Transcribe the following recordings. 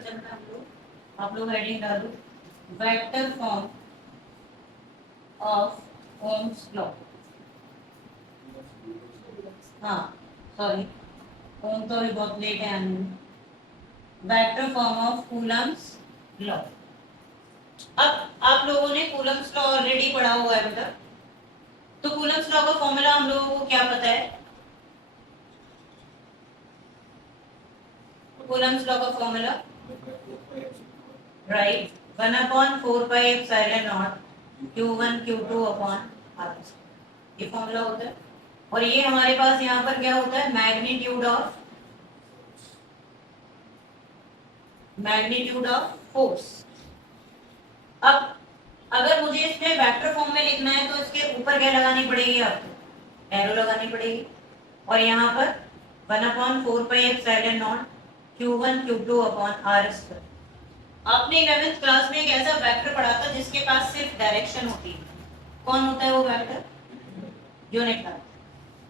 चल रहा है आप लोग हेडिंग डालो vector form of Ohm's law. हाँ सॉरी, ओम तो अभी बहुत लेट है आने में। Vector form of Coulomb's law. अब आप लोगों ने कूलम्स लॉ ऑलरेडी पढ़ा हुआ है बेटा, तो कूलम्स लॉ का फॉर्मूला हम लोगों को क्या पता है? कूलम्स लॉ का formula right 1/4πε0 Q1 Q2 upon R, ये फॉर्मूला होता है। और ये हमारे पास यहाँ पर क्या होता है? Magnitude of force. अब अगर मुझे इसमें वेक्टर फॉर्म में लिखना है तो इसके ऊपर क्या लगानी पड़ेगी? आपको एरो लगानी पड़ेगी। और यहाँ पर 1/4πε0 Q1 Q2 अपॉन R²। आपने 11th क्लास में एक ऐसा वेक्टर पढ़ा था जिसके पास सिर्फ डायरेक्शन होती है। कौन होता है वो वेक्टर? Unit vector.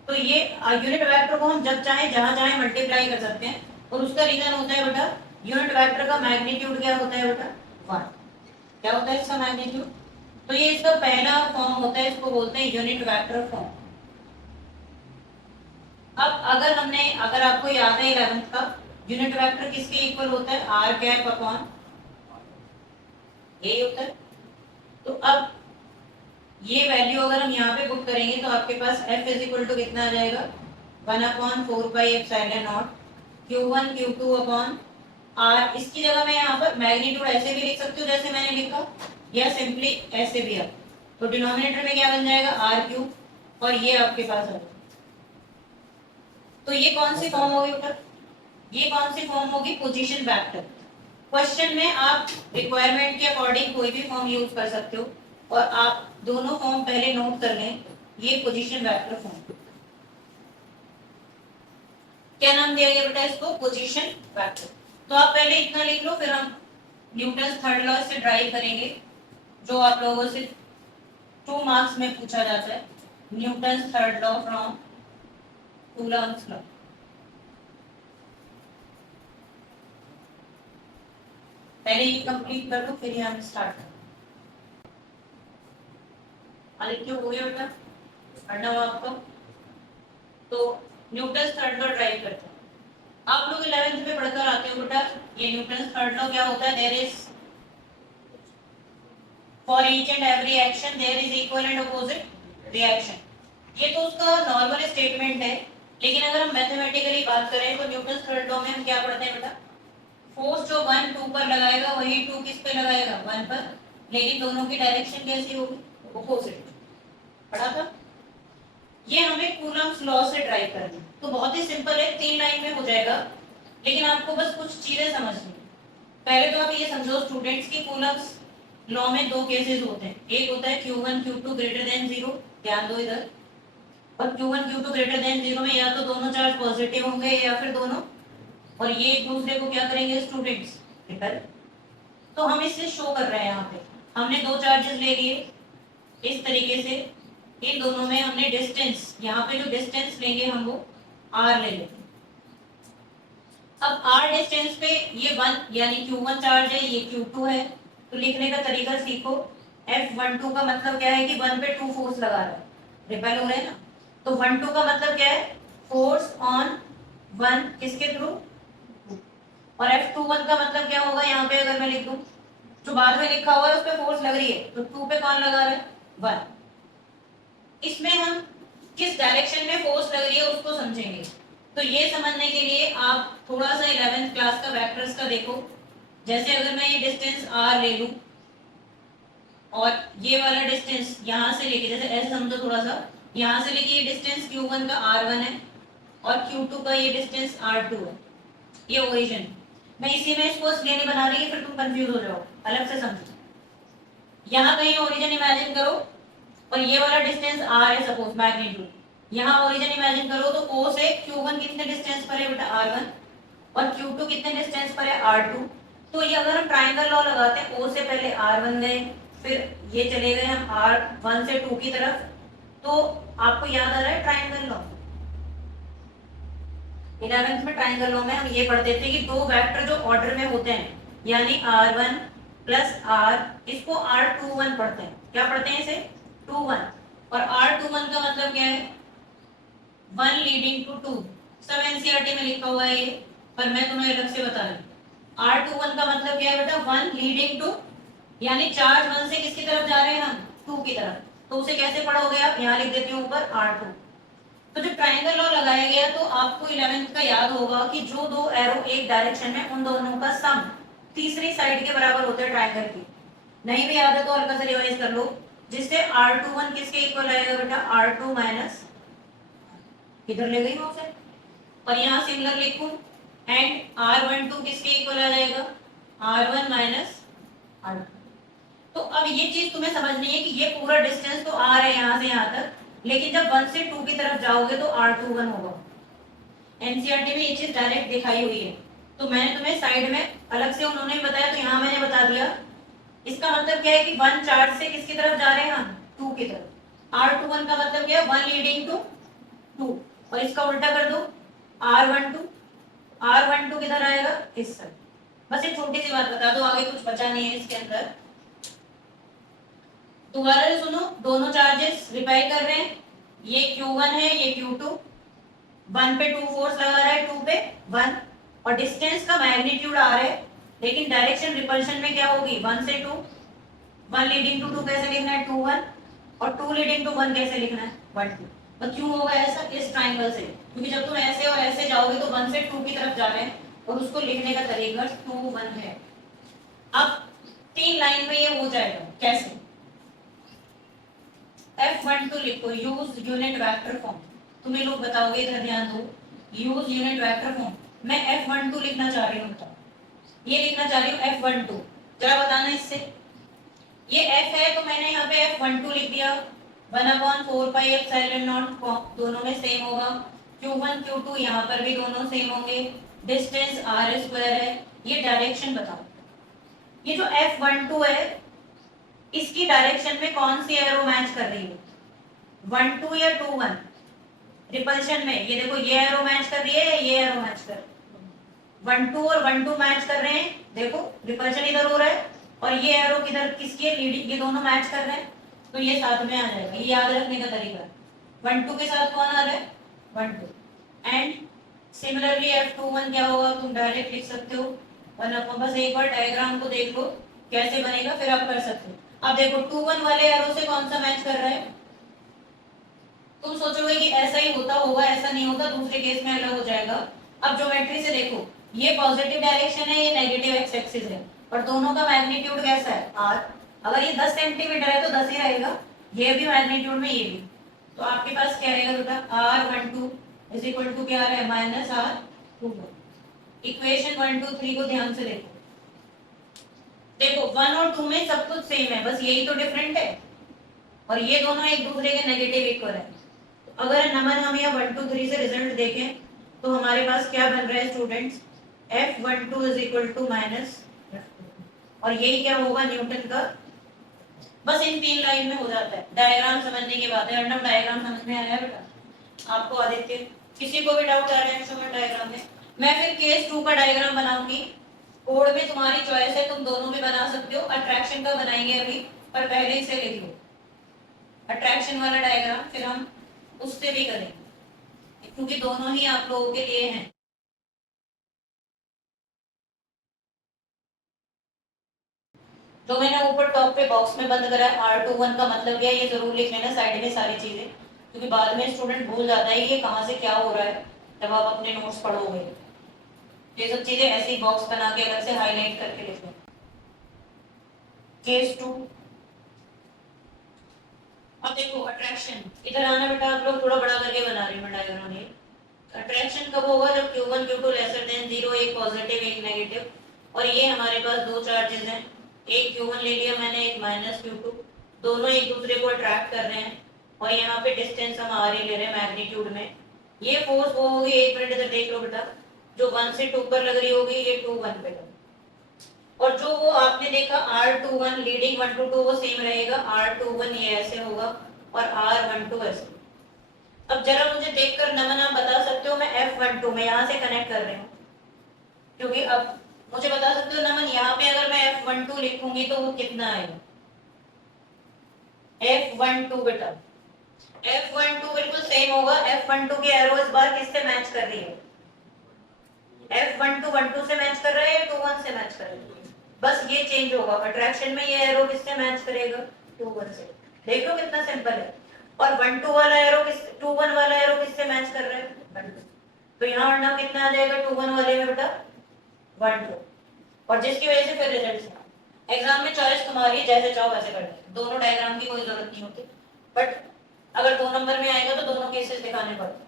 तो ये यूनिट वेक्टर को हम जब चाहे जहां चाहे मल्टीप्लाई कर सकते हैं, और उसका रीजन होता है बेटा, यूनिट वेक्टर का मैग्नीट्यूड क्या होता है बेटा? 1। क्या होता है इसका मैग्नीट्यूड? तो ये इसका पहला फॉर्म होता है, इसको बोलते हैं यूनिट वेक्टर फॉर्म। अब अगर आपको याद है 11th का, यूनिट वेक्टर किसके इक्वल होता है? आर कैप अपॉन यही होता है। तो अब ये वैल्यू अगर हम यहाँ पे पुट करेंगे तो आपके पास F इज इक्वल टू कितना आ जाएगा? 1/4πε0 Q1 Q2 अपॉन R। इसकी जगह मैं यहाँ पर मैग्नीट्यूड ऐसे भी लिख सकती हूँ जैसे मैंने लिखा, या सिंपली ऐसे भी। अब तो डिनोमिनेटर में क्या बन जाएगा? R³ और ये आपके पास आ जाएगा। तो ये कौन सी फॉर्म होगी बेटा? ये कौन सी फॉर्म होगी? Position vector. क्वेश्चन में आप रिक्वायरमेंट के अकॉर्डिंग कोई भी फॉर्म यूज कर सकते हो, और आप दोनों फॉर्म पहले नोट कर लें। ये पोजीशन वेक्टर फॉर्म, क्या नाम दिया गया बेटा इसको? Position vector. तो आप पहले इतना लिख लो, फिर हम न्यूटन थर्ड लॉ से ड्राइव करेंगे, जो आप लोगों से 2 मार्क्स में पूछा जाता है। Newton third law from Coulomb's law. पहले ये कंप्लीट कर लो, फिर ये हम स्टार्ट करें। आदित्य हो गया बेटा? पढ़ना हो आपको तो न्यूटन थर्ड लॉ ड्राइव करते हैं। आप लोग 11th में पढ़कर आते हो बेटा, ये न्यूटन थर्ड लॉ क्या होता है? There is for each and every action there is equal and opposite reaction. ये तो उसका नॉर्मल स्टेटमेंट है, लेकिन अगर हम मैथमेटिकली बात करें तो न्यूटन थर्ड लॉ में हम क्या पढ़ते हैं बेटा? फोर्स जो 1 2 पर लगाएगा वही 2 किस पे लगाएगा? 1 पर, लेकिन दोनों की डायरेक्शन कैसी होगी? अपोजिट। पढ़ा था। ये हमें कूलम्स लॉ से ड्राइव करना है, तो बहुत ही सिंपल है, 3 लाइन में हो जाएगा, लेकिन आपको बस कुछ चीजें समझनी। पहले तो आप ये समझो स्टूडेंट्स की कूलम्स लॉ में 2 केसेस होते हैं। एक होता है Q1 Q2 ग्रेटर देन 0, ध्यान दो इधर। और Q1 Q2 ग्रेटर देन 0 में या तो दोनों चार्ज पॉजिटिव होंगे या फिर दोनों, और ये एक दूसरे को क्या करेंगे स्टूडेंट्स? रिपेल। तो हम इसे शो कर रहे हैं। यहाँ पे हमने 2 चार्जेस ले लिए इस तरीके से, इन दोनों में हमने डिस्टेंस, यहाँ पे जो डिस्टेंस लेंगे हम वो r ले लेंगे। अब r डिस्टेंस पे ये 1 यानी Q1 चार्ज है, ये Q2 है, तो लिखने का तरीका सीखो। F12 का मतलब क्या है कि 1 पे 2 फोर्स लगा रहा है, रिपेल हो रहा है ना। तो 12 का मतलब क्या है? फोर्स ऑन 1 किसके थ्रू? और F21 का मतलब क्या होगा? यहाँ पे अगर मैं लिख दूं, जो बाद में लिखा हुआ है उस पे फोर्स लग रही है, तो 2 पे कौन लगा रहा है? 1। इसमें हम किस डायरेक्शन में फोर्स लग रही है उसको समझेंगे। तो ये समझने के लिए आप थोड़ा सा 11th क्लास का वेक्टर्स का देखो। जैसे अगर मैं ये डिस्टेंस r ले लूं, और ये वाला डिस्टेंस यहाँ से लेके, जैसे ऐसे समझो थोड़ा सा, यहाँ से लेके ये डिस्टेंस Q1 का r1 है, और Q2 का ये डिस्टेंस r2 है, ये ओरिजिन। मैं इसी में इसको इसलिए नहीं बना रही है फिर तुम कंफ्यूज हो जाओ, अलग से समझो। यहाँ कहीं ओरिजिन इमेजिन करो, और ये वाला डिस्टेंस r है सपोज, मैग्नीट्यूड। यहाँ ओरिजिन इमेजिन करो तो O से Q1 कितने डिस्टेंस पर है बेटा? R1। और Q2 कितने डिस्टेंस पर है? R2। तो ये अगर हम ट्राइंगल लॉ लगाते हैं, O से पहले R1 गए, फिर ये चले गए हम R1 से 2 की तरफ, तो आपको याद आ रहा है ट्राइंगल लॉ? 11th में ट्राइंगल लॉ में हम ये पढ़ते थे कि 2 वेक्टर जो ऑर्डर में होते हैं यानी R1 प्लस R, इसको R21 पढ़ते हैं। क्या पढ़ते हैं इसे? 21। और R21 का मतलब क्या है? 1 लीडिंग टू 2। सब एनसीईआरटी में लिखा हुआ है ये, पर मैं तुम्हें अलग से बता रही हूँ। R21 का मतलब क्या है बेटा? 1 लीडिंग टू, यानी चार्ज 1 से किसकी तरफ जा रहे हैं हम? 2 की तरफ। तो उसे कैसे पढ़ोगे आप? यहाँ लिख देती हूँ ऊपर R2। तो जब ट्रायंगल लॉ लगाया गया तो आपको 11th का याद होगा कि जो दो एरो एक डायरेक्शन में, उन दोनों का सम तीसरी साइड के बराबर होता है ट्रायंगल की। नहीं भी याद है तो हल्का सा रिवाइज कर लो, जिससे R21 किसके इक्वल आएगा बेटा? R2 माइनस, इधर ले गई ना उसे, और यहाँ सिमिलर लिखूं, एंड R12 किसके इक्वल आ जाएगा? R1 minus R2। तो अब ये चीज तुम्हें समझनी है कि ये पूरा डिस्टेंस तो R है यहाँ से यहाँ तक, लेकिन जब 1 से 2 की तरफ जाओगे तो R21 होगा। एनसीईआरटी में ये चीज डायरेक्ट दिखाई हुई है, तो मैंने तुम्हें साइड में अलग से उन्होंने बताया तो यहाँ मैंने बता दिया। इसका मतलब क्या है कि 1 चार्ज से किसकी तरफ जा रहे हैं हम? 2 की तरफ। R21 का मतलब क्या है? 1 लीडिंग टू 2। और इसका उल्टा कर दो, R12। R12 किधर आएगा? इस साइड। बस एक छोटी सी बात बता दो, आगे कुछ बचा नहीं है इसके अंदर। दोबारा से सुनो, दोनों चार्जेस रिपेल कर रहे हैं। ये Q1 है, ये Q2। 1 पे 2 फोर्स लगा रहा है, 2 पे 1, और डिस्टेंस का मैग्नीट्यूड R है, लेकिन डायरेक्शन रिपल्शन में क्या होगी? 1 से 2। 1 लीडिंग टू 2 कैसे लिखना है? 2 1। और 2 लीडिंग टू 1 कैसे लिखना है? 1 2। तो क्यों होगा ऐसा? इस ट्रायंगल से, क्योंकि जब तुम ऐसे और ऐसे जाओगे तो 1 से 2 की तरफ जा रहे हैं, और उसको लिखने का तरीका 2 1 है। अब 3 लाइन में ये हो जाएगा कैसे? F12 लिखो, यूज यूनिट वेक्टर फॉर्म। तुम्हें लोग बताओगे, इधर ध्यान दो, यूज यूनिट वेक्टर फॉर्म। मैं F12 लिखना चाह रही हूँ, ये लिखना चाह रही हूँ F12। जरा बताना इससे, ये F है तो मैंने यहाँ पे F12 लिख दिया। 1/4 पाई एप्सिलॉन नॉट, दोनों में सेम होगा। Q1 Q2 यहाँ पर भी दोनों सेम होंगे। डिस्टेंस R² है। ये डायरेक्शन बताओ, ये जो F12 है इसकी डायरेक्शन में कौन सी एरो मैच कर रही है? 1 2 या 2 1? रिपल्शन में ये देखो, ये एरो मैच कर रही है, ये एरो मैच कर रही है। 1 2 और 1 2 मैच कर रहे हैं, देखो रिपल्शन इधर हो रहा है, और ये एरो किधर किसकी है? लीडिंग। ये दोनों मैच कर रहे हैं, तो ये साथ में आ जाएगा। ये याद रखने का तरीका, 1 2 के साथ कौन आ रहा है? 1 2। एंड सिमिलरली F21 क्या होगा? तुम डायरेक्ट लिख सकते हो, वरना बस एक बार डायग्राम को देख लो कैसे बनेगा, फिर आप कर सकते हो। अब देखो 2 1 वाले एरो से कौन सा मैच कर रहा है? तुम सोचोगे कि ऐसा ही होता होगा, ऐसा नहीं होता, दूसरे केस में अलग हो जाएगा। अब ज्योमेट्री से देखो, ये पॉजिटिव डायरेक्शन है, ये नेगेटिव एक्स एक्सिस है, और दोनों का मैग्नीट्यूड कैसा है? R। अगर ये 10 सेंटीमीटर है तो 10 ही रहेगा, ये भी मैग्नीट्यूड में, ये भी। तो आपके पास क्या रहेगा बेटा? R12 इज इक्वल टू क्या आ रहा है? Minus R21। इक्वेशन 1 2 3 को ध्यान से देखो, देखो 1 और 2 में सब कुछ सेम है, बस यही तो डिफरेंट है, और ये दोनों एक दूसरे के नेगेटिव इक्वल है। तो अगर नंबर हम यहाँ 1 2 3 से रिजल्ट देखें तो हमारे पास क्या बन रहा है students? F12 is equal to minus, और यही क्या होगा? न्यूटन का। बस इन 3 लाइन में हो जाता है। डायग्राम समझने की बात है, रैंडम डायग्राम समझ में आया बेटा आपको? आदित्य, किसी को भी डाउट आ रहा है इंस्ट्रूमेंट डायग्राम में? मैं फिर केस 2 का डायग्राम बनाऊंगी, कोड में तुम्हारी चॉइस है, तुम दोनों भी बना सकते हो। अट्रैक्शन का बनाएंगे अभी, पर पहले इसे लिख लो, अट्रैक्शन वाला डायग्राम, फिर हम उससे भी करेंगे, क्योंकि दोनों ही आप लोगों के लिए हैं। जो मैंने ऊपर टॉप पे बॉक्स में बंद करा है, R21 का मतलब क्या है ये जरूर लिख लेना साइड में सारी चीजें, क्योंकि बाद में स्टूडेंट भूल जाता है ये कहाँ से क्या हो रहा है जब आप अपने नोट्स पढ़ोगे। ये सब चीजें ऐसे ही बॉक्स बना के अलग से हाईलाइट करके लिख लो। केस 2, अब देखो अट्रैक्शन, इधर आना बेटा, आप लोग थोड़ा बड़ा करके बना रहे हैं डायग्राम ये। अट्रैक्शन कब होगा? जब Q1 Q2 लेसर देन 0, एक पॉजिटिव एक नेगेटिव, और ये हमारे पास दो चार्जेस हैं, एक Q1 ले लिया मैंने, एक माइनस Q2, दोनों एक दूसरे को अट्रैक्ट कर रहे हैं, और यहाँ पे डिस्टेंस हम R ही ले रहे हैं मैग्नीट्यूड में। ये फोर्स वो होगी, एक मिनट इधर देख लो बेटा, जो 1 से 2 पर लग रही होगी, ये 2 1 पे लग, और जो वो आपने देखा R21 लीडिंग 1 to 2 वो सेम रहेगा, R21 ये ऐसे होगा और R12 ऐसे। अब जरा मुझे देखकर नमन आप बता सकते हो, मैं F12 में यहाँ से कनेक्ट कर रही हूँ, क्योंकि अब मुझे बता सकते हो नमन, यहाँ पे अगर मैं F12 लिखूंगी तो वो कितना आएगा? F12 बेटा, F12 बिल्कुल सेम होगा। F12 की एरो इस बार किससे मैच कर रही है? F12 12 से मैच कर रहा है या 21 से मैच कर रहा है? बस ये चेंज होगा। अट्रैक्शन में ये एरो किससे मैच करेगा? 21 से। देख लो कितना सिंपल है। और 12 वाला एरो किस 21 वाला एरो किससे मैच कर रहा है? 12। तो यहाँ वरना कितना आ जाएगा 21 वाले में बेटा? 12। और जिसकी वजह से फिर रिजल्ट एग्जाम में चॉइस तुम्हारी, जैसे चाहो वैसे कर लो। दोनों डायग्राम की कोई जरूरत नहीं होती, बट अगर 2 नंबर में आएगा तो दोनों केसेस दिखाने पड़ते।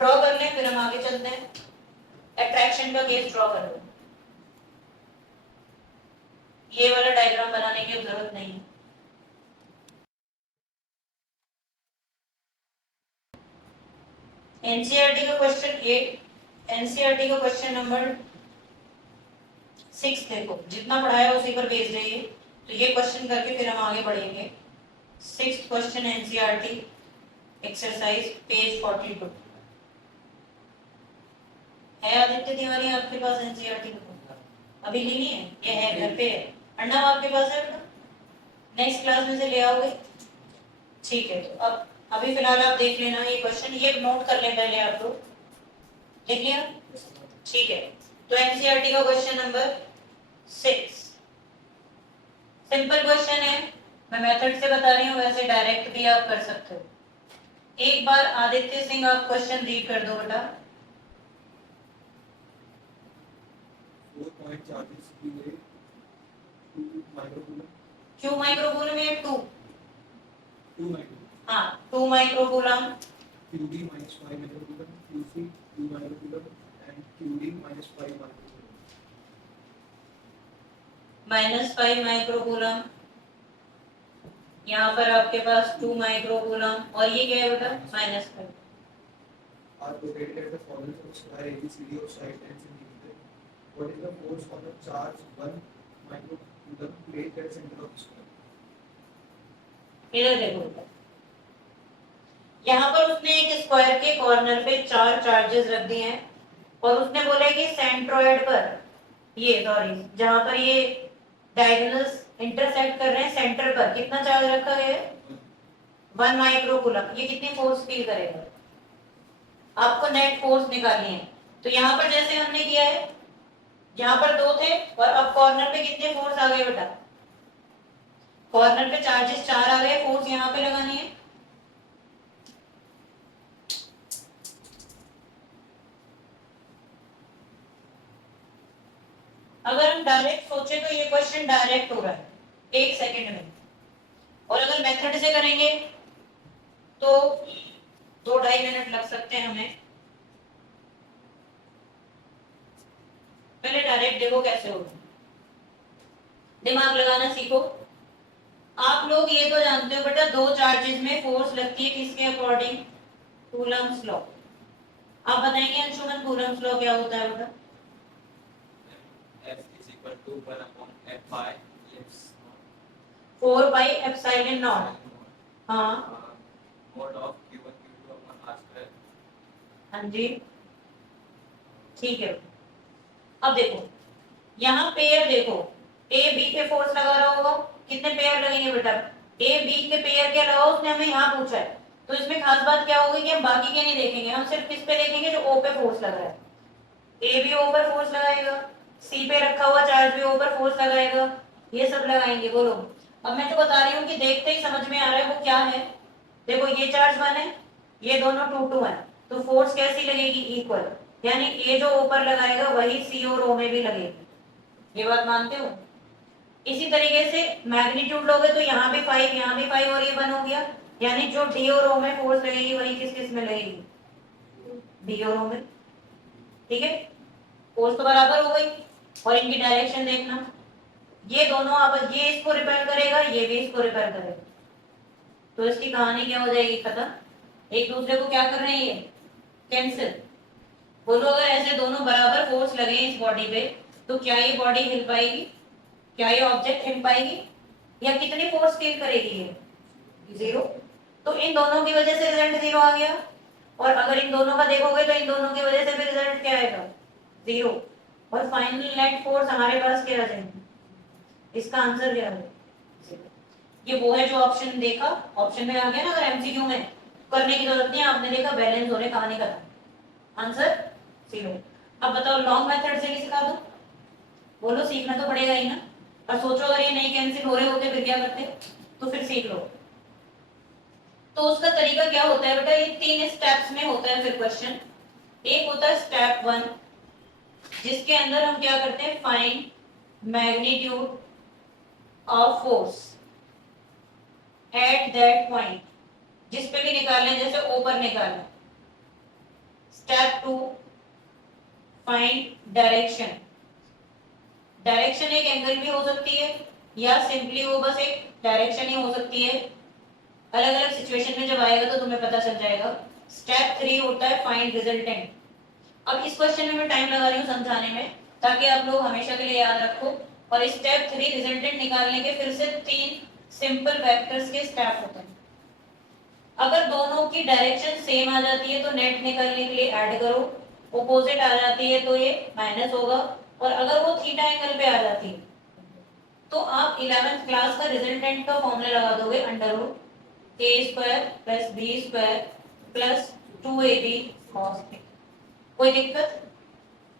ड्रॉ कर लें, फिर हम आगे चलते हैं। अट्रैक्शन का केस ड्रॉ कर लो। ये वाला डायग्राम बनाने की जरूरत नहीं है। एनसीईआरटी का क्वेश्चन 8, एनसीईआरटी का क्वेश्चन नंबर 6 देखो, जितना पढ़ाया उसी पर बेस्ड है ये। तो ये क्वेश्चन करके फिर हम आगे बढ़ेंगे। 6th question NCERT exercise page 42 है। आदित्य तिवारी आपके पास एनसीईआरटी का अभी ली नहीं है? ये है घर पे है। अर्णव आपके पास है बेटा? नेक्स्ट क्लास में से ले आओगे? ठीक है। तो अब अभी फिलहाल आप देख लेना ये क्वेश्चन, ये नोट कर लें पहले आप लोग। देख लिया? ठीक है। तो एनसीईआरटी का क्वेश्चन नंबर 6 सिंपल क्वेश्चन है। मैं मेथड से बता रही हूँ, वैसे डायरेक्ट भी आप कर सकते हो। एक बार आदित्य सिंह आप क्वेश्चन रीड कर दो बेटा। 4 point charges QA 2 microcoulomb Q microcoulomb में 2 microcoulomb हाँ 2 microcoulomb QD minus 5 microcoulomb QC 2 microcoulomb and QD minus 5 microcoulomb -5 microcoulomb. यहाँ पर आपके पास 2 माइक्रोकूलम और ये क्या है बेटा? -5। are located at the following square ABCD of side 10 cm. What is the force on the charge 1 microcoulomb placed at center of the square? इधर देखो बेटा, यहाँ पर उसने एक स्क्वायर के कॉर्नर पे 4 चार्जेस रख दिए हैं और उसने बोला कि सेंट्रोइड पर, ये सॉरी जहाँ पर ये डायगोनल्स इंटरसेक्ट कर रहे हैं, सेंटर पर कितना चार्ज रखा गया है? 1 माइक्रोकूलम। ये कितनी फोर्स फील करेगा? आपको नेट फोर्स निकालनी है। तो यहाँ पर जैसे हमने किया है, यहाँ पर 2 थे और अब कॉर्नर पे कितने फोर्स आ गए बेटा? कॉर्नर पे चार्जेस 4 आ गए, फोर्स यहाँ पे लगानी है। अगर हम डायरेक्ट सोचे तो ये क्वेश्चन डायरेक्ट हो रहा है 1 सेकंड में, और अगर मेथड से करेंगे तो 2-2.5 मिनट लग सकते हैं हमें। पहले डायरेक्ट देखो कैसे होगा, दिमाग लगाना सीखो। आप लोग ये तो जानते हो बेटा, 2 चार्जेस में फोर्स लगती है किसके अकॉर्डिंग? Coulomb's law. आप बताएंगे अंशुमन कूलम्ब्स लॉ क्या होता है बेटा? F is equal to 1 upon F by F 4 by epsilon not. हाँ mod of Q1 Q2 upon R square. हाँ जी ठीक है। अब देखो यहाँ पेयर देखो, ए बी पे फोर्स लगा रहा होगा, कितने पेयर लगेंगे बेटा? ए बी के पेयर के अलावा उसने हमें यहाँ पूछा है, तो इसमें खास बात क्या होगी कि हम बाकी के नहीं देखेंगे, हम सिर्फ किस पे देखेंगे? जो ओ पे फोर्स लगा है। ए भी ओ पर फोर्स लगाएगा, सी पे रखा हुआ चार्ज भी ओ पर फोर्स लगाएगा, ये सब लगाएंगे। बोलो अब मैं तो बता रही हूँ कि देखते ही समझ में आ रहा है वो क्या है। देखो ये चार्ज 1 है, ये दोनों 2-2 है, तो फोर्स कैसी लगेगी? इक्वल। यानी ए जो ऊपर लगाएगा वही सी और ओ में भी लगेगी। ये बात मानते हो? इसी तरीके से मैग्नीट्यूड लोगे तो यहाँ भी 5, यहाँ भी 5 और ये 1 हो गया, यानी जो डी और ओ में फोर्स लगेगी वही किस किस में लगेगी? डी और ओ में। ठीक है, फोर्स तो बराबर हो गई। और इनकी डायरेक्शन देखना, ये दोनों आप, ये इसको रिपेल करेगा, ये भी इसको रिपेल करेगा, तो इसकी कहानी क्या हो जाएगी? खत्म। एक दूसरे को क्या कर रहे हैं? ये कैंसिल। बोलो अगर ऐसे दोनों बराबर फोर्स लगे इस बॉडी पे तो क्या ये बॉडी हिल पाएगी? क्या ये ऑब्जेक्ट हिल पाएगी? या कितनी फोर्स फील करेगी? ये 0। तो इन दोनों की वजह से रिजल्ट 0 आ गया। और अगर इन दोनों का देखोगे तो इन दोनों की वजह से भी रिजल्ट क्या आएगा? 0। और फाइनल नेट फोर्स हमारे पास क्या आ जाएगी, इसका आंसर क्या है, ये वो है जो ऑप्शन देखा, ऑप्शन में आ गया ना। अगर एमसीक्यू में करने की जरूरत नहीं है, आपने देखा बैलेंस हो रहे कहानी का आंसर 0। अब बताओ लॉन्ग मेथड से भी सिखा दो, बोलो सीखना तो पड़ेगा ही ना। और सोचो अगर ये नहीं कैंसिल हो रहे होते फिर क्या करते, तो फिर सीख लो। तो उसका तरीका क्या होता है बेटा, ये 3 स्टेप्स में होता है फिर क्वेश्चन। एक होता है स्टेप 1, जिसके अंदर हम क्या करते हैं, find magnitude of force at that point, जिस पे भी निकालना, जैसे O पर निकालना। Step 2, find direction. डायरेक्शन एक एंगल भी हो सकती है या सिंपली वो बस एक डायरेक्शन ही हो सकती है, अलग अलग सिचुएशन में जब आएगा तो तुम्हें पता चल जाएगा। स्टेप 3 होता है फाइंड रिजल्टेंट। अब इस क्वेश्चन में मैं टाइम लगा रही हूँ समझाने में, ताकि आप लोग हमेशा के लिए याद रखो। और स्टेप 3 रिजल्टेंट निकालने के फिर से 3 सिंपल वेक्टर्स के स्टेप होते हैं। अगर दोनों की डायरेक्शन सेम आ जाती है तो नेट निकालने के लिए ऐड करो, ऑपोजिट आ जाती है तो ये माइनस होगा, और अगर वो थीटा एंगल पे आ जाती है तो आप 11th क्लास का रिजल्टेंट का फॉर्मूला लगा दोगे, under root a square plus b square plus 2ab cos theta. कोई दिक्कत?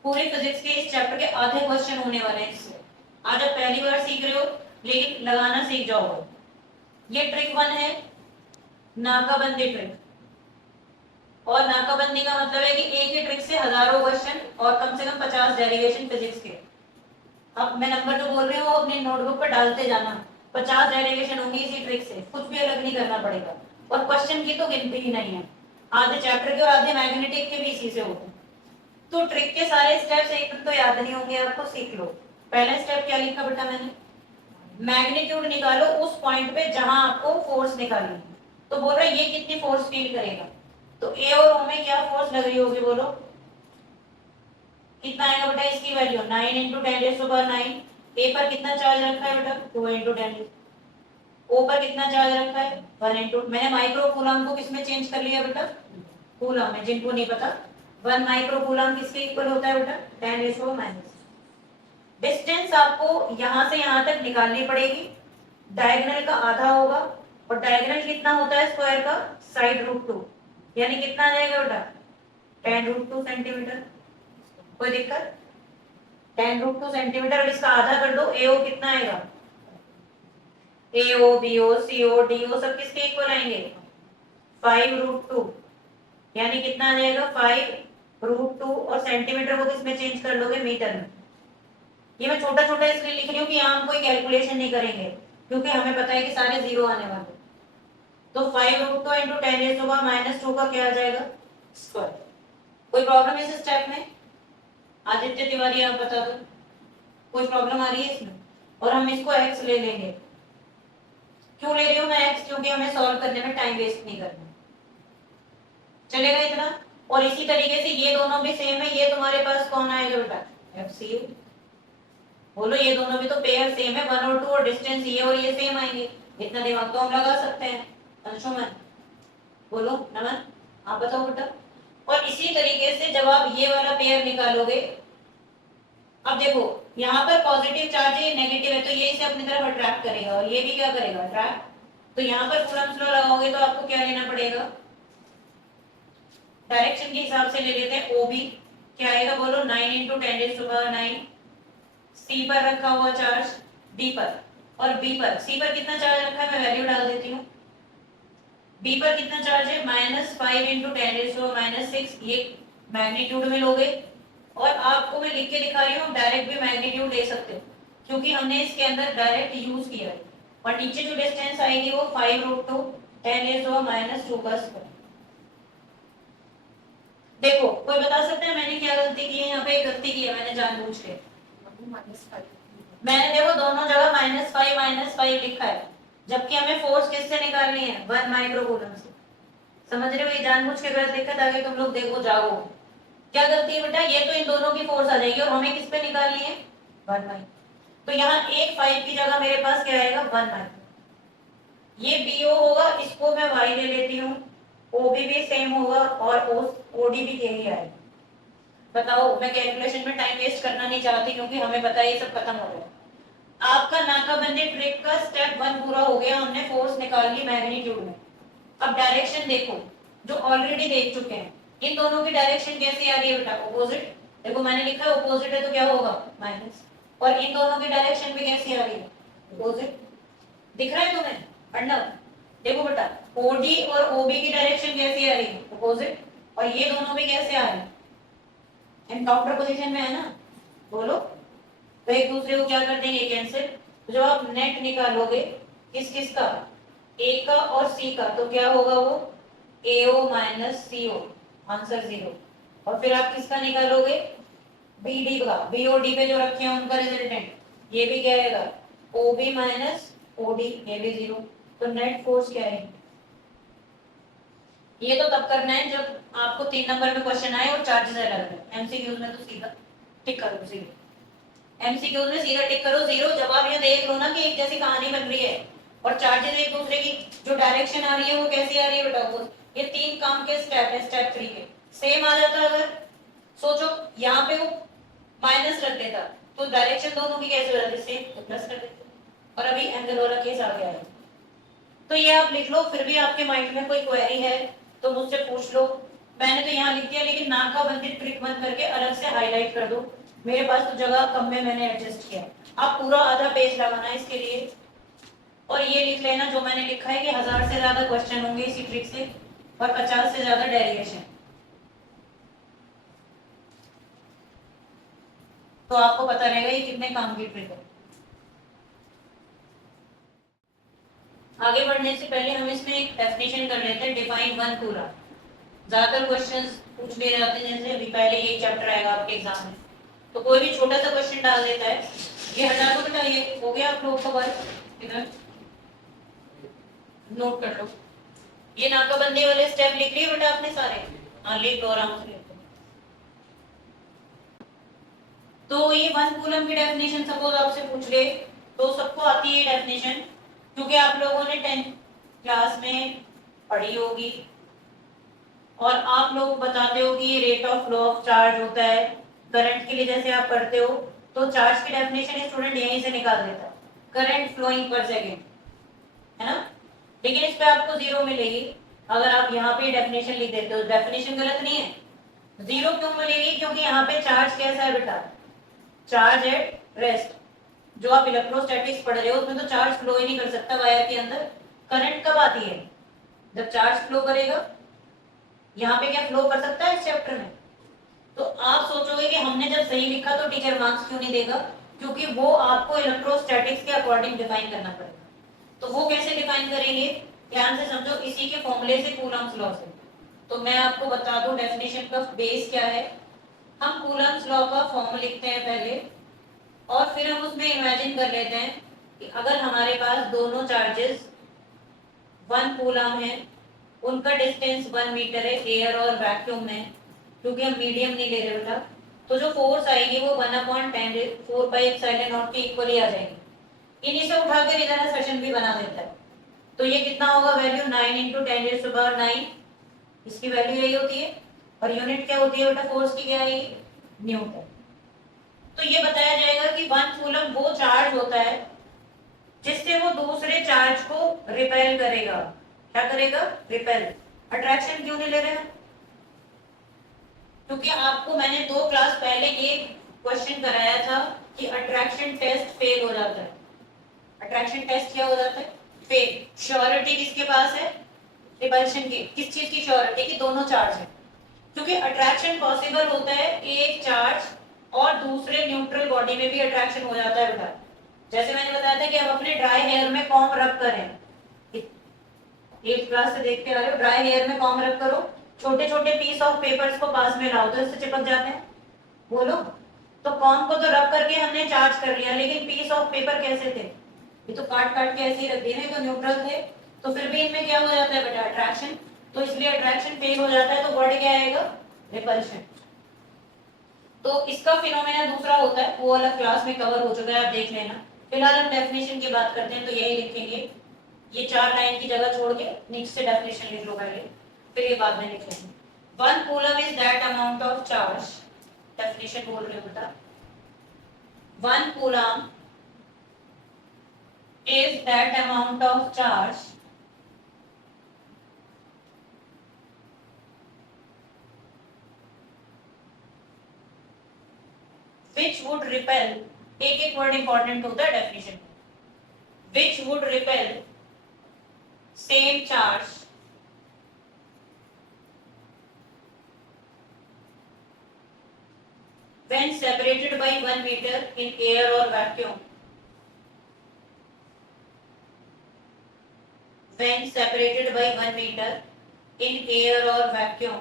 पूरे फिजिक्स के इस चैप्टर के आधे क्वेश्चन होने वाले हैं इससे। आज आप पहली बार सीख रहे हो लेकिन लगाना सीख जाओगे। ये ट्रिक 1 है, नाकाबंदी ट्रिक। और नाकाबंदी का मतलब है कि एक ही ट्रिक से हजारों क्वेश्चन और कम से कम 50 डेरिवेशन फिजिक्स के। अब मैं नंबर जो बोल रही हूँ अपनी नोटबुक पर डालते जाना, 50 डेरिवेशन होंगी इसी ट्रिक से, कुछ भी अलग नहीं करना पड़ेगा। और क्वेश्चन की तो गिनती ही नहीं है, आधे चैप्टर के और आधे मैग्नेटिक के भी इसी से होते हैं। तो ट्रिक के सारे स्टेप्स एक दिन तो याद नहीं होंगे आपको, सीख लो। पहला स्टेप क्या लिखा बेटा मैंने, मैग्नीट्यूड निकालो उस पॉइंट पे जहां आपको फोर्स निकालनी है। तो बोल रहा है ये कितनी फोर्स फील करेगा, तो ए और ओ में क्या फोर्स लग रही होगी बोलो, कितना आएगा बेटा इसकी वैल्यू 9 × 10⁹। ए पर कितना चार्ज रखा है बेटा 2 × 10। ओ पर कितना चार्ज रखा है 1 × मैंने माइक्रो कूलम को किसमें चेंज कर लिया बेटा, कूलम में। जिनको नहीं पता 1 माइक्रो कूलम किसके इक्वल होता है बेटा 10⁻⁻। डिस्टेंस आपको यहां से यहां तक निकालनी पड़ेगी, डायगोनल का आधा होगा, और डायगोनल कितना होता है स्क्वायर का, साइड रूट 2, यानी कितना आ जाएगा बेटा 10√2 सेंटीमीटर। कोई दिक्कत, 10√2 सेंटीमीटर। अब इसका आधा कर दो, एओ कितना आएगा, एओ बीओ सीओ डीओ सब किसके इक्वल आएंगे 5√2, यानी कितना आ जाएगा 5√2, और सेंटीमीटर को किसमें चेंज कर लोगे मीटर में। ये मैं छोटा छोटा इसलिए लिख रही हूँ कि यहाँ हम कोई कैलकुलेशन नहीं करेंगे, क्योंकि हमें पता है कि सारे जीरो आने वाले। तो 5√2 × 10⁻⁻2 का क्या आ जाएगा स्क्वायर। कोई प्रॉब्लम इस स्टेप में, आदित्य तिवारी आप बता दो, कोई प्रॉब्लम आ रही है इसमें। और हम इसको x ले लेंगे, क्यों ले रही हूँ मैं x, क्योंकि हमें सॉल्व करने में टाइम वेस्ट नहीं करना, चलेगा इतना। और इसी तरीके से ये दोनों भी सेम है, ये तुम्हारे पास कौन आएगा बेटा FCU, बोलो ये दोनों भी तो पेयर सेम है, 1 और 2, और डिस्टेंस ये और ये सेम आएंगे, इतना दिमाग तो हम लगा सकते हैं। अंशुमन बोलो, नमन आप बताओ बेटा। और इसी तरीके से जब आप ये वाला पेयर निकालोगे, अब देखो यहाँ पर पॉजिटिव चार्ज है, नेगेटिव है, तो ये इसे अपनी तरफ अट्रैक्ट करेगा, और ये भी क्या करेगा अट्रैक्ट। तो यहाँ पर कूलम्ब लॉ लगाओगे तो आपको क्या लेना पड़ेगा, डायरेक्शन के हिसाब से ले लेते हैं OB, क्या आएगा बोलो 9 × 10⁹। C पर रखा हुआ चार्ज D पर, और B पर, C पर कितना चार्ज रखा है मैं वैल्यू डाल देती हूँ। B पर कितना चार्ज है -5 × 10⁻⁶, ये मैग्नीट्यूड में लोगे। और आपको मैं लिख के दिखा रही हूँ, डायरेक्ट भी मैग्नीट्यूड ले सकते हो, क्योंकि हमने इसके अंदर डायरेक्ट यूज किया है। और नीचे जो डिस्टेंस आएगी वो 5√2 10⁻⁻2 का स्क्वायर। देखो कोई बता सकता है मैंने क्या गलती की है, यहाँ पे गलती की है मैंने जानबूझ के, मैंने देखो दोनों जगह -5 लिखा है, जबकि हमें फोर्स किससे निकालनी है 1 माइक्रो कूलम से। समझ रहे हो, ये जानबूझ के गलत दिक्कत आ गई, तुम लोग देखो जागो। क्या गलती है बेटा, ये तो इन दोनों की फोर्स आ जाएगी, और हमें किस पे निकालनी है 1 माइक्रो। तो यहाँ एक 5 की जगह मेरे पास क्या आएगा 1 माइक्रो। ये BO होगा, इसको मैं Y ले लेती हूँ, OB भी सेम होगा, और OD भी यही आएगा। बताओ, मैं कैलकुलेशन में टाइम वेस्ट करना नहीं चाहती क्योंकि हमें पता है ये सब खत्म हो गया। आपका नाकाबंदी ट्रिक का स्टेप 1 पूरा हो गया, हमने फोर्स निकाल ली मैग्नीट्यूड में। अब डायरेक्शन देखो, जो ऑलरेडी देख चुके हैं, इन दोनों की डायरेक्शन कैसी आ रही है बेटा? अपोजिट। देखो मैंने लिखा है अपोजिट है तो क्या होगा? माइनस। और इन दोनों की डायरेक्शन भी कैसी आ रही है? अपोजिट। दिख रहा है तुम्हें? पढ़ना। देखो बेटा, ओडी और ओबी की डायरेक्शन कैसी आ रही है? अपोजिट। और ये दोनों भी कैसे आ रहे हैं? एनकाउंटर पोजीशन में है ना। बोलो। तो एक दूसरे को क्या कर देंगे? कैंसिल। तो जब आप नेट निकालोगे किस किस का, ए का और सी का, तो क्या होगा? वो एओ माइनस सीओ, आंसर 0। और फिर आप किसका निकालोगे? बीडी का, बीओडी पे जो रखे हैं उनका रिजल्टेंट, ये भी क्या आएगा? ओबी माइनस ओडी, ये भी 0। तो नेट फोर्स क्या है? ये तो तब करना है जब आपको 3 नंबर में क्वेश्चन आए और चार्जेस अलग है। एमसीक्यूज में तो सीधा टिक करो 0। एमसीक्यूज में सीधा टिक करो 0। जब आप ये देख लो ना कि एक जैसी कहानी बन रही है और चार्जेस एक दूसरे की जो डायरेक्शन आ रही है वो कैसी आ रही है बेटा? वो ये 3 काम के स्टेप है, स्टेप 3 के सेम आ जाता है। अगर सोचो यहाँ पे वो माइनस रख देता तो डायरेक्शन दोनों की कैसे हो जाती? सेम, तो प्लस कर देते। और अभी एंगल वाला केस आ गया है। तो ये आप लिख लो, फिर भी आपके माइंड में कोई क्वेरी है तो मुझसे पूछ लो। मैंने तो यहाँ लिख दिया, लेकिन नाकाबंदी ट्रिक बंद करके अलग से हाईलाइट कर दो। मेरे पास तो जगह कम में मैंने एडजस्ट किया। आप पूरा आधा पेज लगाना है इसके लिए। और ये लिख लेना जो मैंने लिखा है कि 1000 से ज्यादा क्वेश्चन होंगे इसी ट्रिक से और 50 से ज्यादा डेरिवेशन। तो आपको पता रहेगा ये कितने काम की ट्रिक है। आगे बढ़ने से पहले हम इसमें एक डेफिनेशन कर लेते हैं, डिफाइन 1 कूलम। ज्यादातर क्वेश्चंस पूछ ले जाते हैं, जैसे अभी पहले यही चैप्टर आएगा आपके एग्जाम में, तो कोई भी छोटा सा क्वेश्चन डाल देता है। ये हटा दो बेटा, ये हो गया आप लोगों का वर्क, इधर नोट कर लो। ये नाकाबंदी वाले स्टेप लिख लिए बेटा आपने सारे? हाँ लिख लो, आराम से लिख लो। तो ये 1 कूलम की डेफिनेशन सपोज आपसे पूछ ले तो सबको आती है डेफिनेशन, क्योंकि आप लोगों ने 10th क्लास में पढ़ी होगी और आप लोग बताते हो कि ये rate of flow of charge होता है। करंट के लिए जैसे आप पढ़ते हो तो चार्ज की डेफिनेशन स्टूडेंट यहीं से निकाल देता है, करंट फ्लोइंग पर सेकेंड, है ना। लेकिन इस पे आपको 0 मिलेगी अगर आप यहाँ पे डेफिनेशन लिख देते हो। डेफिनेशन गलत नहीं है, 0 क्यों मिलेगी? क्योंकि यहाँ पे चार्ज कैसा है बेटा? Charge at rest. जो आप इलेक्ट्रोस्टैटिक्स पढ़ रहे हो उसमें तो चार्ज फ्लो ही नहीं कर सकता वायर के अंदर। करंट कब आती है? जब चार्ज फ्लो करेगा। यहाँ पे क्या फ्लो कर सकता है इस चैप्टर में? तो आप सोचोगे कि हमने जब सही लिखा तो टीचर मार्क्स क्यों नहीं देगा? क्योंकि वो आपको इलेक्ट्रोस्टैटिक्स के अकॉर्डिंग डिफाइन करना पड़ेगा। तो वो कैसे डिफाइन करेंगे? ध्यान से समझो, इसी के फॉर्मूले से, कूलम्स लॉ से। तो मैं आपको बता दूं डेफिनेशन का बेस क्या है। हम कूलम्स लॉ का फॉर्म लिखते हैं पहले और फिर हम उसमें इमेजिन कर लेते हैं कि अगर हमारे पास दोनों चार्जेस 1 कूलम है, उनका डिस्टेंस 1 मीटर है एयर और वैक्यूम में, क्योंकि हम मीडियम नहीं ले रहे बेटा, तो जो फोर्स आएगी वो 1/10 4πε0 के इक्वली आ जाएगी। इन्हीं से उठाकर इधर सेशन भी बना देता है। तो ये कितना होगा वैल्यू? 9 × 10⁹ इसकी वैल्यू यही होती है। और यूनिट क्या होती है बेटा फोर्स की? क्या है? न्यूटन। तो ये बताया जाएगा कि 1 कूलम वो चार्ज होता है जिससे वो दूसरे चार्ज को रिपेल करेगा। क्या करेगा? रिपेल। अट्रैक्शन क्यों नहीं ले रहे हैं? क्योंकि आपको मैंने 2 क्लास पहले ये क्वेश्चन कराया था कि अट्रैक्शन टेस्ट फेल हो जाता है। अट्रैक्शन टेस्ट क्या हो जाता है? फेल। श्योरिटी किसके पास है? रिपल्शन की। किस चीज की श्योरिटी? की दोनों चार्ज है। क्योंकि अट्रैक्शन पॉसिबल होता है एक चार्ज और दूसरे न्यूट्रल बॉडी में भी अट्रैक्शन हो जाता है बेटा। जैसे मैंने बताया था कि आप अपने ड्राई हेयर में कॉम्ब रब करें, 8th क्लास से देखते आ रहे हो, ड्राई हेयर में कॉम्ब रब करो, छोटे छोटे पीस ऑफ पेपर्स को पास में लाओ तो इससे चिपक जाते हैं। बोलो। तो कॉम्ब को तो रब करके हमने चार्ज कर लिया, लेकिन पीस ऑफ पेपर कैसे थे? ये तो काट काट के ऐसे ही रख दिए ना, तो न्यूट्रल थे, तो फिर भी इनमें क्या हो जाता है बेटा? अट्रैक्शन। तो इसलिए अट्रैक्शन फेल हो जाता है, तो वर्ड क्या आएगा? रिपल्शन। तो इसका फिनोमेना दूसरा होता है, वो अलग क्लास में कवर हो चुका है, आप देख लेना। फिलहाल हम डेफिनेशन की बात करते हैं, तो यही लिखेंगे। ये 4 लाइन की जगह छोड़ के नीचे से डेफिनेशन लिख लो पहले, फिर ये बाद में लिख लेंगे। 1 coulomb is that amount of charge definition बोल रहे हो बेटा, 1 coulomb is that amount of charge which would repel, एक वर्ड इंपॉर्टेंट होता है डेफिनेशन में, which would repel same charge when separated by 1 meter in air or vacuum. When separated by 1 meter in air or vacuum.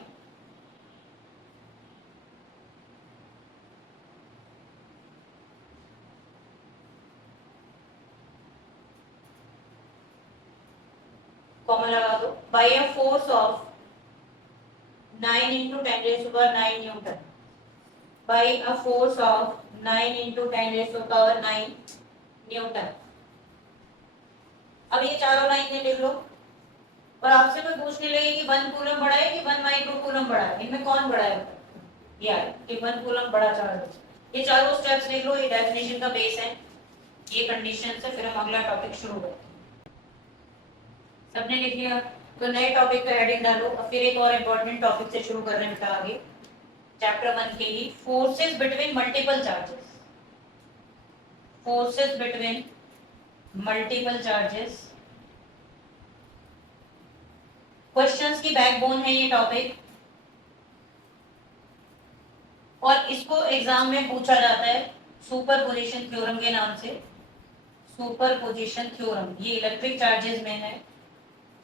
Common लगा दो, by a force of 9 into 10 raised to power 9 Newton. By a force of 9 into 10 raised to power 9 Newton. अब ये चारों लाइनें लिख लो और आपसे कोई पूछने लगे कि 1 कूलम बड़ा है कि 1 माइक्रो कूलम बड़ा है, इनमें कौन बड़ा है? यार कि 1 कूलम बड़ा चार्ज है। ये चारों स्टेप्स लिख लो, ये डेफिनेशन का बेस है, ये कंडीशन से फिर हम अगला टॉपिक शुरू करते हैं। सबने लिख लिया तो नए टॉपिक का हेडिंग डालो और फिर एक और इम्पोर्टेंट टॉपिक से शुरू कर रहे हैं बेटा आगे, चैप्टर 1 के लिए, forces between multiple charges. Forces between multiple charges, questions की बैकबोन है ये टॉपिक और इसको एग्जाम में पूछा जाता है सुपरपोजिशन थ्योरम के नाम से। सुपरपोजिशन थ्योरम ये इलेक्ट्रिक चार्जेस में है,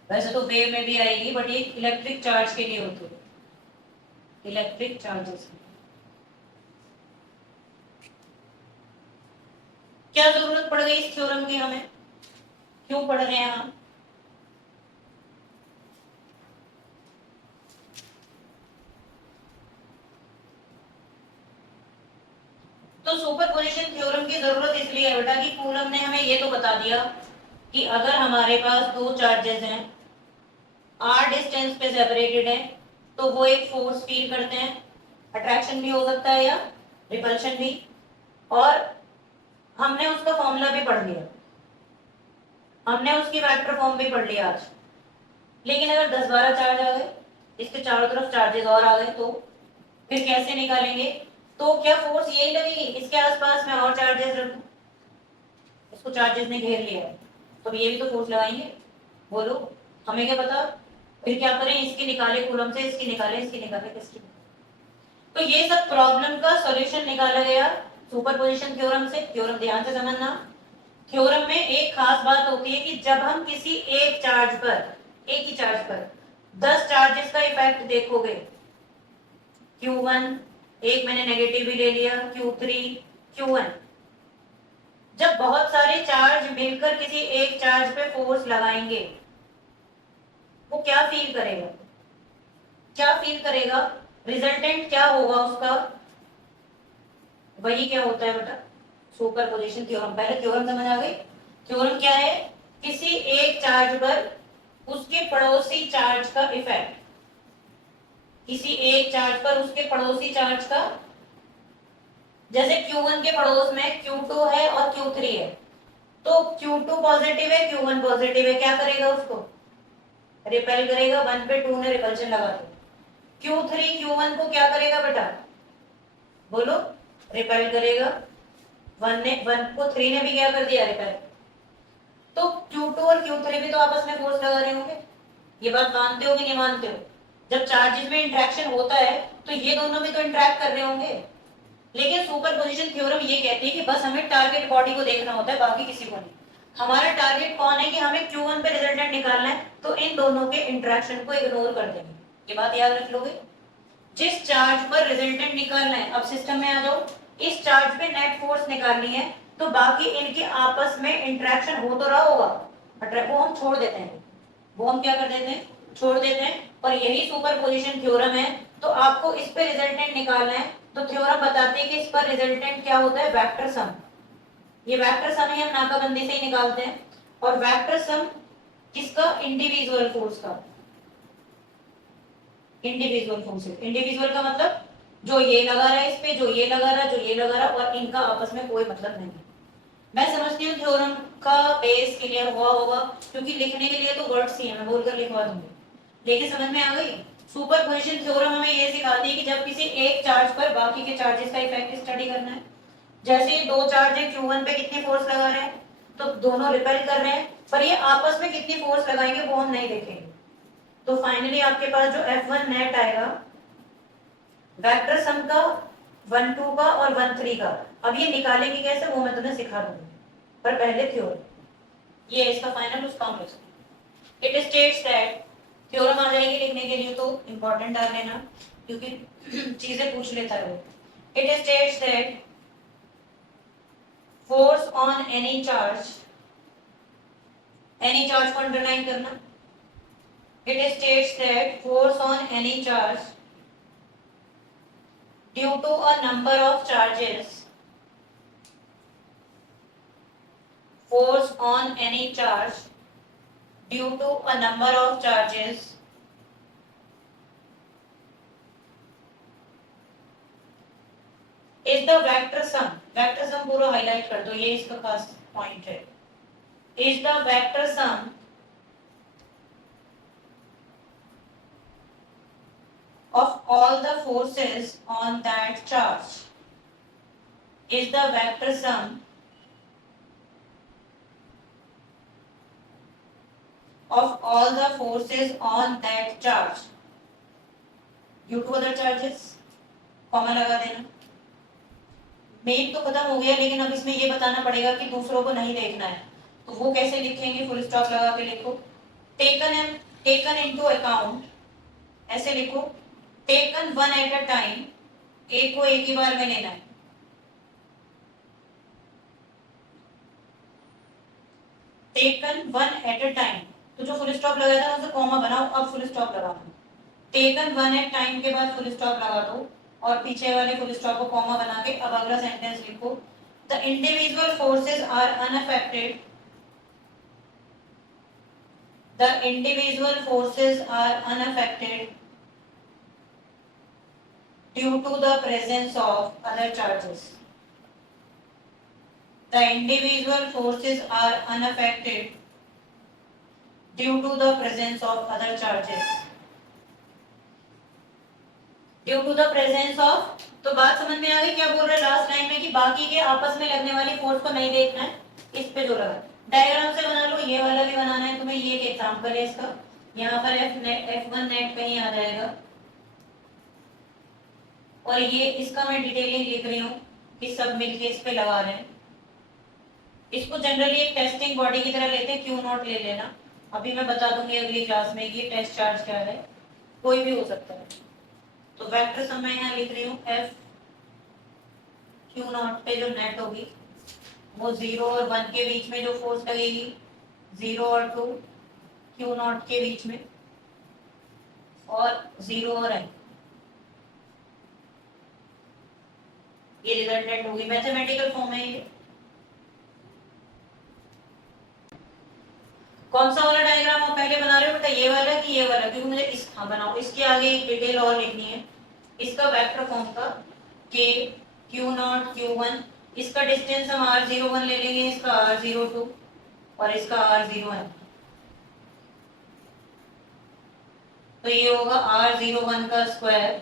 वैसे तो वेव में भी आएगी बट ये इलेक्ट्रिक चार्ज के लिए होती है, इलेक्ट्रिक चार्जेस में। क्या जरूरत पड़ गई इस थ्योरम की हमें, क्यों पढ़ रहे हैं हम? तो सुपरपोजिशन थ्योरम की जरूरत इसलिए है बेटा कि कूलम ने हमें ये तो बता दिया कि अगर हमारे पास दो चार्जेस हैं, r डिस्टेंस पे सेपरेटेड है, तो वो एक फोर्स फील करते हैं, अट्रैक्शन भी हो सकता है या रिपल्शन भी, और हमने उसका फॉर्मूला भी पढ़ लिया, हमने उसकी वेक्टर फॉर्म भी पढ़ लिया आज। लेकिन अगर 10-12 चार्ज आ गए, इसके चारों तरफ चार्जेस और आ गए, तो फिर कैसे निकालेंगे? तो क्या फोर्स यही लगेगी इसके आसपास में और चार्जेस रखूं, इसको चार्जेस ने घेर लिया है तो ये भी तो फोर्स लगाएंगे, बोलो हमें क्या पता, फिर क्या करें, इसकी निकाले कूलम से, इसकी निकाले, इसकी निकाले, किसकी? तो ये सब प्रॉब्लम का सॉल्यूशन निकाला गया सुपरपोजिशन थ्योरम से। थ्योरम ध्यान से समझना, थ्योरम में एक खास बात होती है कि जब हम किसी एक चार्ज पर, एक ही चार्ज पर 10 चार्जेस का इफेक्ट देखोगे, Q1, एक मैंने नेगेटिव भी ले लिया, Q3, Q1, जब बहुत सारे चार्ज मिलकर किसी एक चार्ज पे फोर्स लगाएंगे, वो क्या फील करेगा, क्या फील करेगा, रिजल्टेंट क्या होगा उसका, वही क्या होता है बेटा सुपरपोजिशन थ्योरम। पहले थ्योरम समझ आ गई? थ्योरम क्या है? किसी एक चार्ज पर उसके पड़ोसी चार्ज का इफेक्ट, किसी एक चार्ज पर उसके पड़ोसी चार्ज का, जैसे Q1 के पड़ोस में Q2 है और Q3 है, तो Q2 पॉजिटिव है, Q1 पॉजिटिव है, क्या करेगा उसको? रिपेल करेगा, 1 पे 2 ने रिपल्शन लगा दिया। Q3 Q1 को क्या करेगा बेटा, बोलो? रिपेल करेगा, 1 को 3 ने भी क्या कर दिया, रिपेल। तो Q2 और Q3 भी तो आपस में फोर्स लगा रहे होंगे, ये बात मानते हो कि नहीं मानते हो? जब चार्जेस में इंटरेक्शन होता है तो ये दोनों भी तो इंटरेक्ट कर रहे होंगे। लेकिन सुपरपोजिशन थ्योरम ये कहती है कि बस हमें टारगेट बॉडी को देखना होता है, बाकी किसी को नहीं। हमारा टारगेट कौन है कि हमें Q1 पे रिजल्टेंट निकालना है, तो इन दोनों के इंटरेक्शन को इग्नोर कर देंगे, ये बात याद रख लोगे। जिस चार्ज पर रिजल्टेंट निकालना है, अब सिस्टम में आ जाओ, इस चार्ज पे नेट फोर्स निकालनी है, तो बाकी इनके आपस में इंटरेक्शन हो तो रहा होगा, वो हम छोड़ देते हैं, वो हम क्या कर देते हैं, छोड़ देते हैं। और यही सुपरपोजिशन थ्योरम है। तो आपको इस पे रिजल्टेंट निकालना है, तो थ्योरम बताते हैं कि इस पर रिजल्टेंट क्या होता है, वेक्टर सम। ये वेक्टर सम ही हम नाकाबंदी से ही निकालते हैं। और वेक्टर सम किसका, इंडिविजुअल फोर्स का। इंडिविजुअल फोर्स, इंडिविजुअल का मतलब जो ये लगा रहा है इस पे, जो ये लगा रहा, जो ये लगा रहा, और इनका आपस में कोई मतलब नहीं है। मैं समझती हूँ थ्योरम का बेस क्लियर हुआ होगा, क्योंकि लिखने के लिए तो वर्ड्स ही है, मैं बोलकर लिखवा दूंगी, लेकिन समझ में आ गई। सुपरपोजिशन थ्योरम हमें ये सिखाती है कि जब किसी एक चार्ज पर बाकी के चार्जेस का इफेक्ट स्टडी करना है। जैसे ये दो चार्ज है, Q1 पे कितनी फोर्स लगा रहे हैं, तो दोनों रिपेल कर रहे हैं, पर ये आपस में कितनी फोर्स लगाएंगे वो हम नहीं देखेंगे। तो फाइनली आपके पास जो F1 नेट आएगा वेक्टर सम का 1 2 का और 1 3 का, अब ये निकालेंगे कैसे वो मैं तुम्हें सिखा दूंगी, पर पहले थ्योरम ये इसका फाइनल उसका हम लिखेंगे। इट स्टेट्स दैट, थ्योरम आ जाएगी लिखने के लिए तो इंपॉर्टेंट डाल लेना, क्योंकि चीजें पूछ लेता है वो। It states that force on any charge को अंडरलाइन करना। It states that force on any charge due to a number of charges, force on any charge due to a number of charges is the vector sum, vector sum पूरा highlight कर दो, ये इसका खास point है, is the vector sum of all the forces on that charge, is the vector sum of all the forces on that charge due to other charges, comma लगा देना। Main तो खत्म हो गया, लेकिन अब इसमें ये बताना पड़ेगा कि दूसरों को नहीं देखना है, तो वो कैसे लिखेंगे, फुल स्टॉप लगा के लिखो। टेकन इनटू अकाउंट, ऐसे लिखो, taken one at a time, एक को एक ही बार में लेना है। Taken one at a time, तो जो फुल स्टॉप लगाया था उसे कॉमा बनाओ, अब फुल स्टॉप लगाओ। टेकन वन एट टाइम के बाद फुल स्टॉप लगा दो और पीछे वाले फुल स्टॉप को कॉमा बना के अब अगला सेंटेंस लिखो। The individual forces are unaffected, the individual forces are unaffected due to the presence of other charges, the individual forces are unaffected due to the presence of other charges, due to the presence of. तो बात समझ में आ गई क्या बोल रहे हैं last line में, कि बाकी के आपस में लगने वाली फोर्स को नहीं देखना है, इस पे जो लगा। डायग्राम से बना लो, ये वाला भी बनाना है तुम्हें, ये एक एग्जांपल है इसका, यहाँ पर F1 नेट कहीं आ जाएगा, और ये इसका मैं डिटेलिंग लिख रही हूँ कि सब मिलके इस पे लगा रहे हैं। इसको जनरली एक टेस्टिंग बॉडी की तरह लेते हैं, क्यू नॉट ले लेना, अभी मैं बता दूंगी अगली क्लास में कि टेस्ट चार्ज क्या है, कोई भी हो सकता है। तो वेक्टर सम मैं यहाँ लिख रही हूँ, एफ क्यू नॉट पे जो नेट होगी वो 0 और 1 के बीच में जो फोर्स लगेगी, 0 और 2 क्यू नॉट के बीच में, और 0 और n, ये रिजल्टेंट होगी, मैथमेटिकल फॉर्म है ये। कौन सा वाला डायग्राम आप पहले बना रहे हो बेटा, ये वाला कि ये वाला, क्योंकि मुझे इस, हाँ बनाओ, इसके आगे एक डिटेल और लिखनी है, इसका वेक्टर फॉर्म का k q0 q1, इसका डिस्टेंस हम r01 ले लेंगे, इसका r02 और इसका r01, तो ये होगा r01 का स्क्वायर,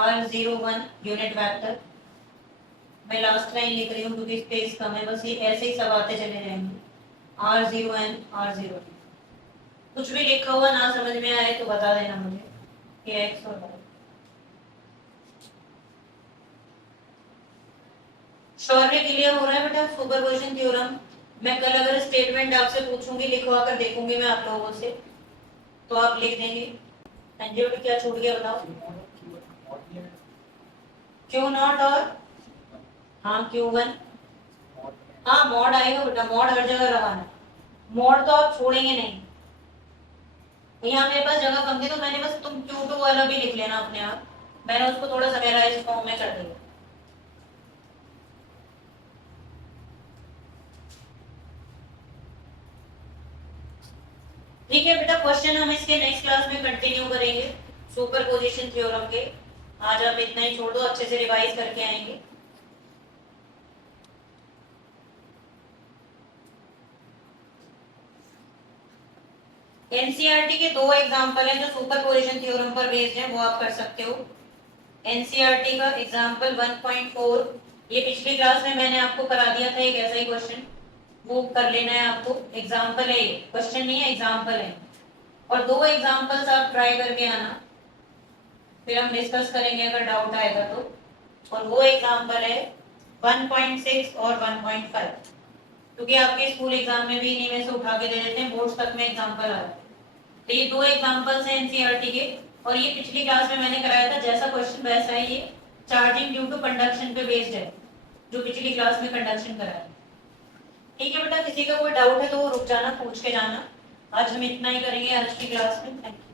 r01 यूनिट वेक्टर। मैं लास्ट लाइन लिख रही हूँ क्योंकि स्पेस कम है, बस ये ऐसे ही सब आते चले जाएंगे, r0n r02। कुछ भी लिखा हुआ ना समझ में आए तो बता देना मुझे कि x और y। शॉर्टली क्लियर हो रहा है बेटा सुपरपोजिशन थ्योरम। मैं कल अगर स्टेटमेंट आपसे पूछूंगी, लिखवा कर देखूंगी मैं आप लोगों से, तो आप लिख देंगे। एनजीओ क्या छूट गया बताओ? क्यू नॉट और हाँ Q1, हाँ मॉड आएगा बेटा, मॉड हर जगह लगाना, मॉड तो आप छोड़ेंगे नहीं। यहाँ मेरे पास जगह कम थी तो मैंने बस तुम Q2 वाला भी लिख लेना अपने आप, मैंने उसको थोड़ा समराइज फॉर्म में कर दिया। ठीक है बेटा, क्वेश्चन हम इसके नेक्स्ट क्लास में कंटिन्यू करेंगे। सुपरपोजिशन थ्योरम के। आज आप इतना ही छोड़ दो, अच्छे से रिवाइज करके आएंगे। एनसीईआरटी के दो एग्जांपल हैं जो सुपरपोजिशन थ्योरम पर बेस्ड हैं, वो आप कर सकते हो। एनसीईआरटी का एग्जांपल 1.4, ये पिछली क्लास में मैंने आपको करा दिया था एक ऐसा ही क्वेश्चन, वो कर लेना है आपको। एग्जांपल है, क्वेश्चन नहीं है, एग्जांपल है। और दो एग्जांपल्स आप ट्राई करके आना, फिर हम डिस्कस करेंगे अगर डाउट आएगा तो। और वो एग्जांपल है 1.6 और 1.5, क्योंकि आपके स्कूल एग्जाम में भी इन्हीं में से उठा के दे देते हैं, बोर्ड्स तक में एग्जांपल आ रहा है। तो ये दो एग्जांपल्स हैं एनसीईआरटी के, और ये पिछली क्लास में मैंने कराया था, जैसा क्वेश्चन वैसा है। ये चार्जिंग ड्यू टू कंडक्शन पे बेस्ड है, जो पिछली क्लास में कंडक्शन कराया। ठीक है बेटा, किसी का कोई डाउट है तो रुक जाना, पूछ के जाना। आज हम इतना ही करेंगे आज की क्लास में। Thank you.